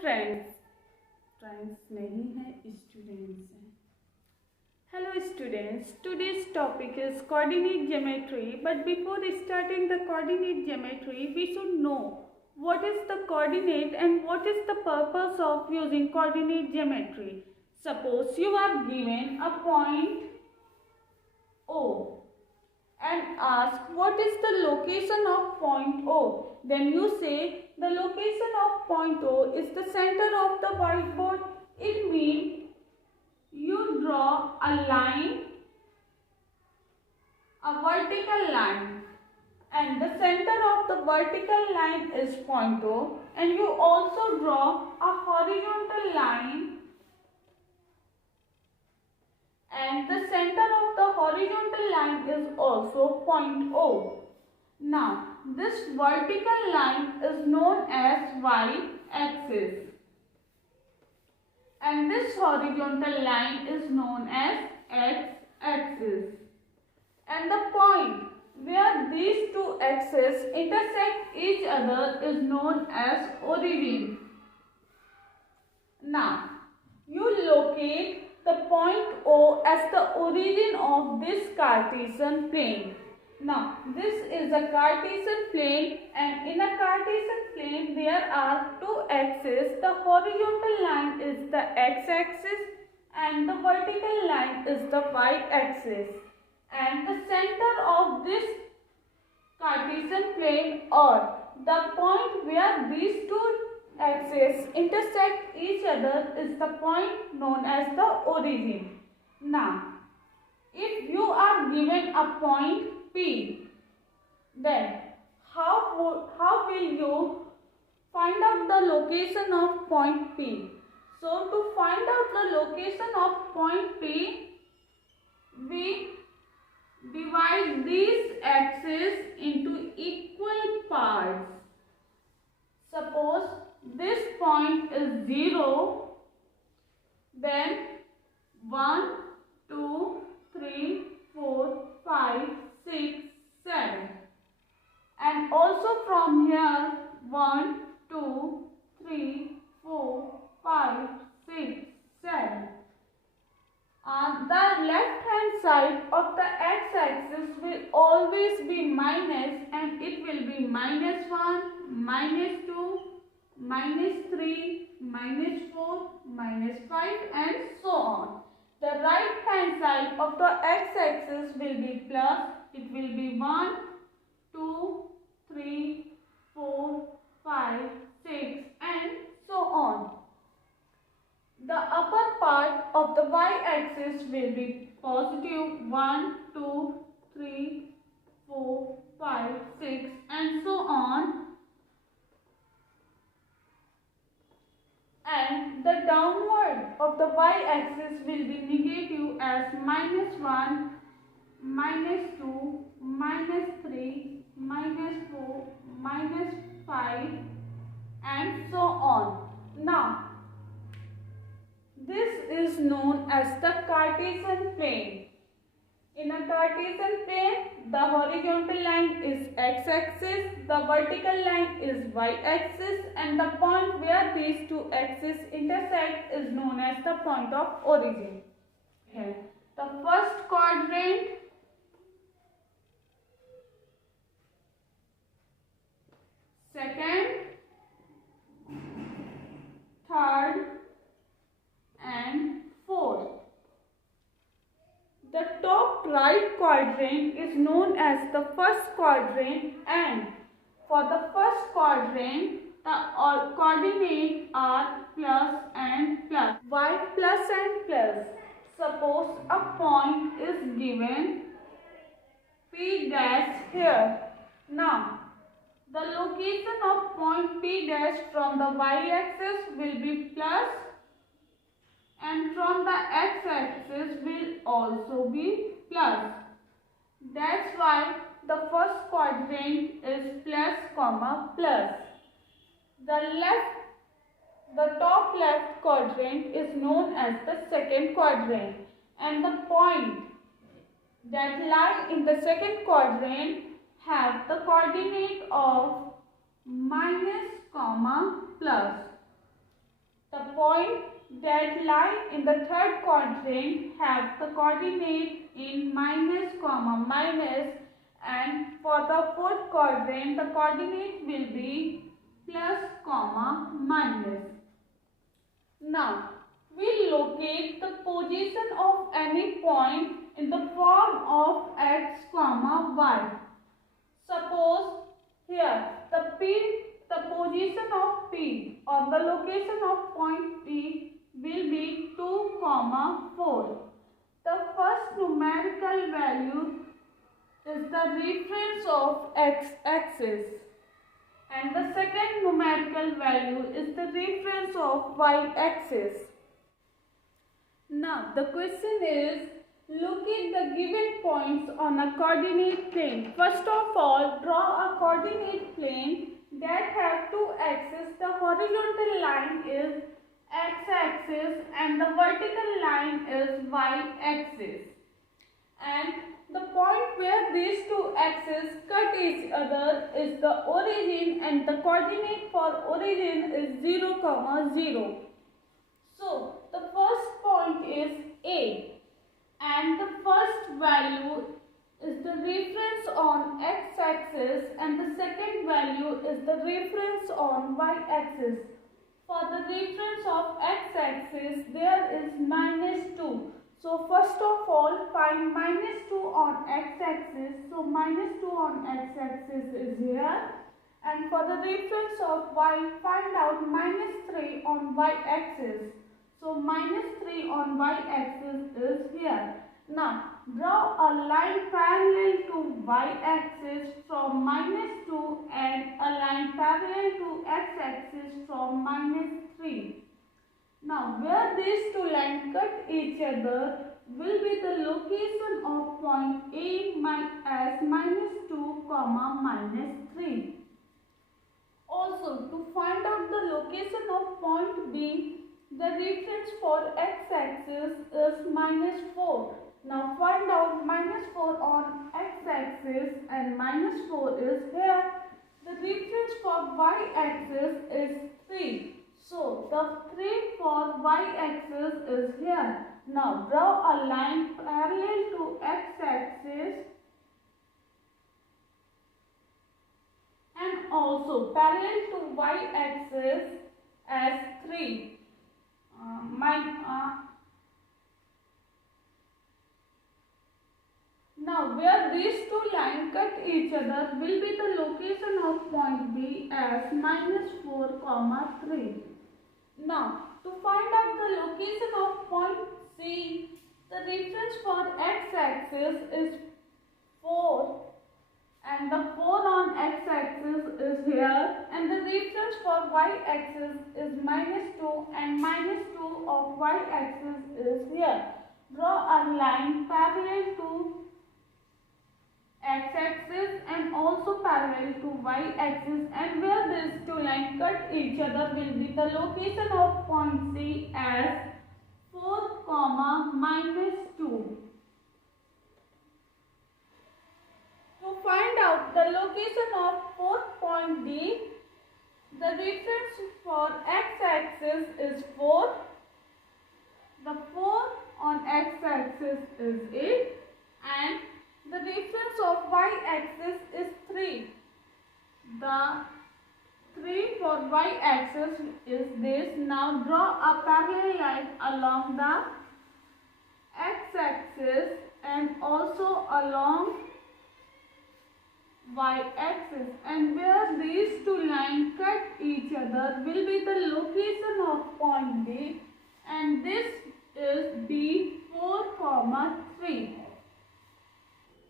Friends नहीं है, students हैं. Hello students, today's topic is coordinate geometry, but before starting the coordinate geometry we should know what is the coordinate and what is the purpose of using coordinate geometry. Suppose you are given a point O and ask what is the location of point O. Then you say the location of point O is the center of the whiteboard. It means you draw a line, a vertical line, and the center of the vertical line is point O, and you also draw a horizontal line, and the center of the horizontal line is also point O. Now, this vertical line is known as y-axis, and this horizontal line is known as x-axis, and the point where these two axes intersect each other is known as origin. Now, you locate the point O as the origin of this Cartesian plane. Now, this is a Cartesian plane, and in a Cartesian plane there are two axes. The horizontal line is the x-axis and the vertical line is the y-axis. And the center of this Cartesian plane, or the point where these two axes intersect each other, is the point known as the origin. Now, if you are given a point P, then how will you find out the location of point P? So, to find out the location of point P, we divide these axes into equal parts. Suppose this point is 0, then 1, 2, 3, 4, 5, 6, 7, and also from here 1, 2, 3, 4, 5, 6, 7. On the left hand side of the x-axis will always be minus, and it will be -1, -2, -3, -4, -5, and so on. The right hand side of the x-axis will be plus. It will be 1, 2, 3, 4, 5, 6, and so on. The upper part of the y-axis will be positive 1, 2, 3, 4, 5, 6, and so on. And the downward of the y-axis will be negative as -1, -2, -3, -4, -5, and so on. Now, this is known as the Cartesian plane. In a Cartesian plane, the horizontal line is x-axis, the vertical line is y-axis, and the point where these two axes intersect is known as the point of origin. Here, the first quadrant, second, third, and fourth. The top right quadrant is known as the first quadrant, and for the first quadrant the coordinates are plus and plus. Why plus and plus? Suppose a point is given P dash here. Now, the location of point P dash from the y-axis will be plus, and from the x-axis will also be plus. That's why the first quadrant is plus comma plus. The top left quadrant is known as the second quadrant, and the point that lie in the second quadrant have the coordinate of minus comma plus. The point that lie in the third quadrant have the coordinate in minus, comma, minus, and for the fourth quadrant the coordinate will be plus, comma, minus. Now, we locate the position of any point in the form of x, comma, y. Suppose here the position of P or the location of point P will be 2, comma, 4. The first numerical value is the reference of x-axis and the second numerical value is the reference of y-axis. Now the question is, locate the given points on a coordinate plane. First of all, draw a coordinate plane that have two axes. The horizontal line is x-axis and the vertical line is y-axis. And the point where these two axes cut each other is the origin, and the coordinate for origin is 0, comma, 0. So the first point is A, and the first value is the reference on x-axis and the second value is the reference on y-axis. For the reference of x-axis there is minus 2. So first of all find minus 2 on x-axis. So minus 2 on x-axis is here. And for the reference of y, find out minus 3 on y-axis. So minus 3 on y-axis is here. Now draw a line parallel to y-axis from minus 2 and a line parallel to x-axis from minus 3. Now where these two lines cut each other will be the location of point A as minus 2, comma, minus 3. Also, to find out the location of point B, the reference for x-axis is minus 4. Now find out minus 4 on x-axis and minus 4 is here. The reference for y-axis is 3. So the 3 for y-axis is here. Now draw a line parallel to x-axis and also parallel to y-axis as 3. Now where these two lines cut each other will be the location of point B as minus 4, comma, 3. Now to find out the location of point C, the reference for x-axis is 4 and the 4 on x-axis is here, and the reference for y-axis is minus 2 and minus 2 of y-axis is here. Draw a line parallel to x-axis and also parallel to y-axis, and where these two lines cut each other will be the location of point C as 4, comma, minus 2. To find out the location of fourth point D, the reference for x-axis is 4, the 4 on x-axis is 8 and the reference of y-axis is 3. The 3 for y-axis is this. Now draw a parallel line along the x-axis and also along y-axis, and where these two lines cut each other will be the location of point D, and this is D4, comma, 3.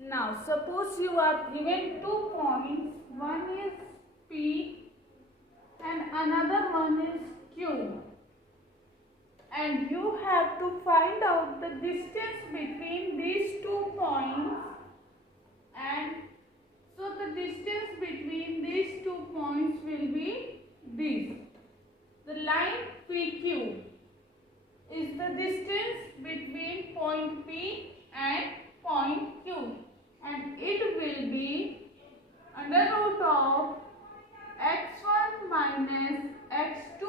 Now suppose you are given 2 points, one is P and another one is Q, and you have to find out the distance between these 2 points, and so the distance between these 2 points will be this. The line PQ is the distance between point P and point Q, and it will be under root of x1 minus x2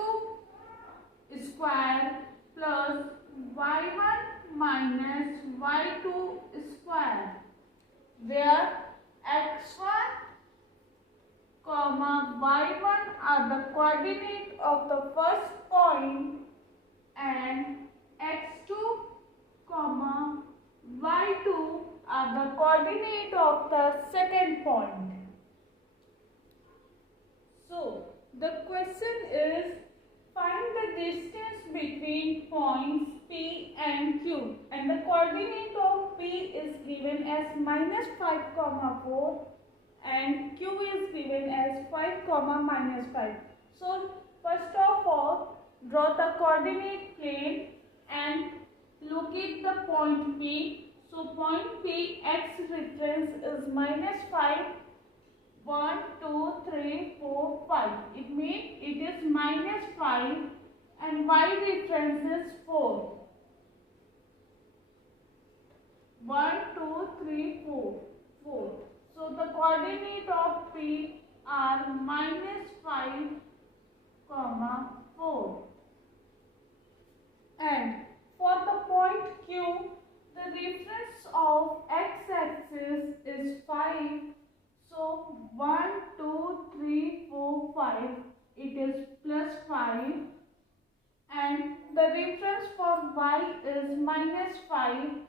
comma y1 are the coordinate of the first point and x2 comma y2 are the coordinate of the second point. So the question is, find the distance between points P and Q, and the coordinate of P is given as -5, 4 and Q is given as 5, -5. So first of all, draw the coordinate plane and locate the point P. So point P, x reference is -5. 1, 2, 3, 4, 5. It means it is -5 and y reference is 4. 1, 2, 3, 4. 4. So the coordinate of P are -5, 4. And for the point Q, the reference of x-axis is 5. So 1, 2, 3, 4, 5, it is +5, and the reference for y is -5,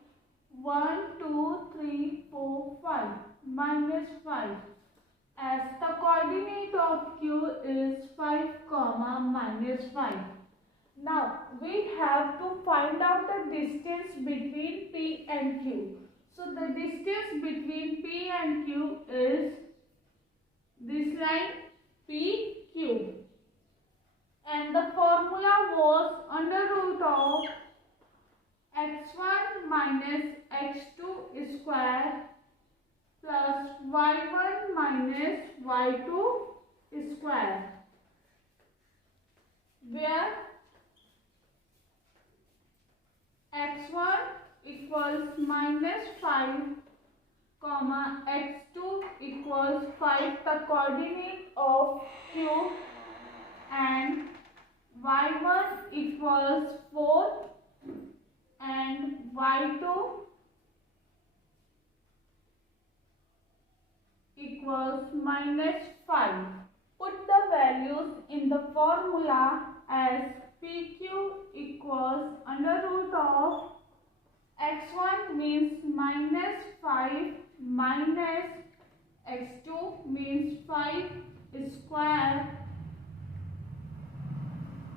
1, 2, 3, 4, 5, -5, as the coordinate of Q is 5, -5. Now we have to find out the distance between P and Q. So the distance between P and Q is this line PQ, and the formula was under root of x1 minus x2 square plus y1 minus y2 square, where x1 equals -5, x2 equals 5, the coordinate of Q, and y1 equals 4 and y2 equals -5. Put the values in the formula as PQ equals under root of x1 means -5 minus x2 means 5 square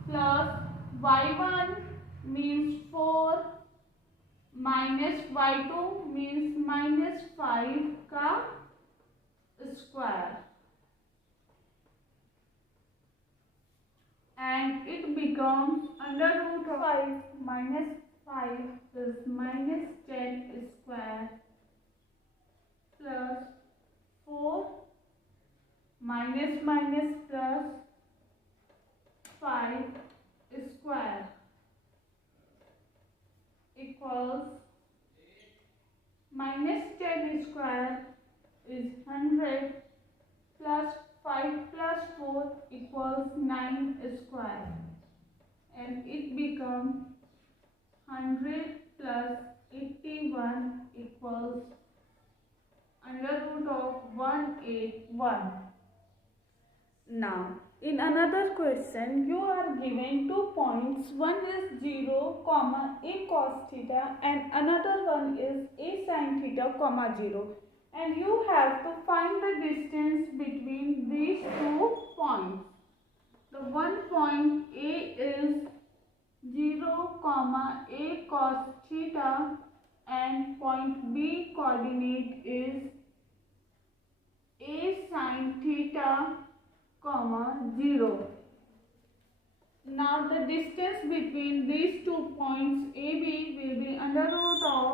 plus y1 means 4 minus y2 means -5 का square, and it becomes under root of 5 minus 5 is -10 square plus 4 minus plus 5 square equals -10 square is 100 plus 5 plus 4 equals 9 square, and it becomes 100 plus 81 equals under root of 181. Now, in another question, you are given 2 points. One is 0, a cos theta, and another one is a sin theta, 0. And you have to find the distance between these 2 points. The one point A is 0, a cos theta, and point B coordinate is a sin theta, 0. Now the distance between these 2 points AB will be under root of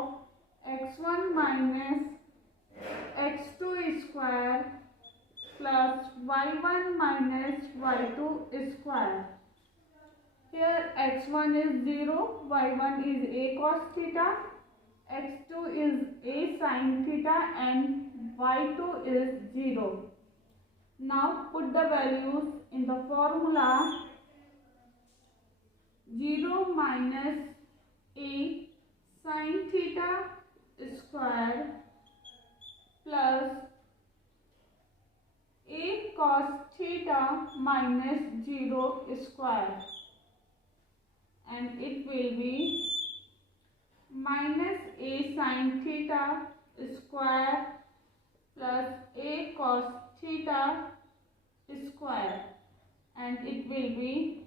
x1 minus x2 square plus y1 minus y2 square. Here x1 is 0, y1 is a cos theta, x2 is a sin theta, and y2 is 0. Now put the values in the formula. 0 minus a sin theta square plus a cos theta minus 0 square, and it will be minus a sin theta square plus a cos theta square, and it will be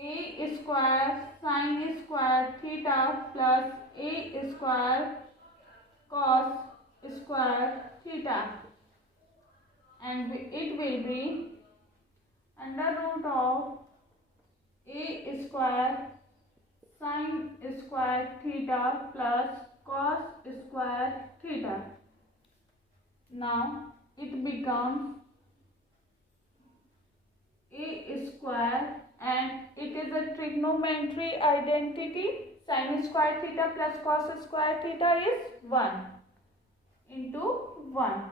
a square sin square theta plus a square cos square theta, and it will be under root of a square sin square theta plus cos square theta. Now it becomes a square, and it is a trigonometry identity. Sin square theta plus cos square theta is 1 into 1,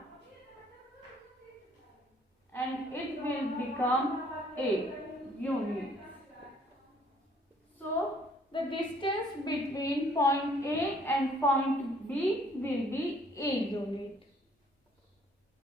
and it will become a unit. So the distance between point A and point B will be a unit.